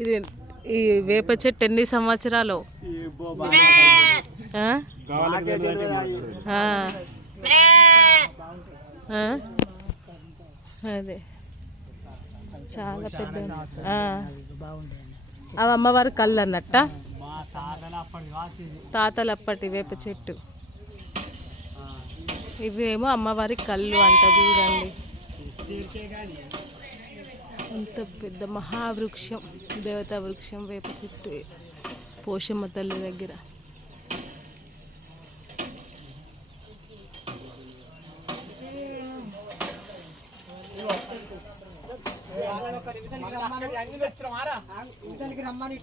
ఇది ఈ వేప చెట్టు ఎన్ని సంవత్సరాలు? అదే చాలా పెద్ద. అవి అమ్మవారి కళ్ళు అన్నట్ట, తాతలప్పటి వేప చెట్టు. ఇవేమో అమ్మవారి కళ్ళు అంట. చూడండి అంత పెద్ద మహావృక్షం, దేవతా వృక్షం వేప చెట్టు పోషమ్మ తల్లి దగ్గర. రమ్మని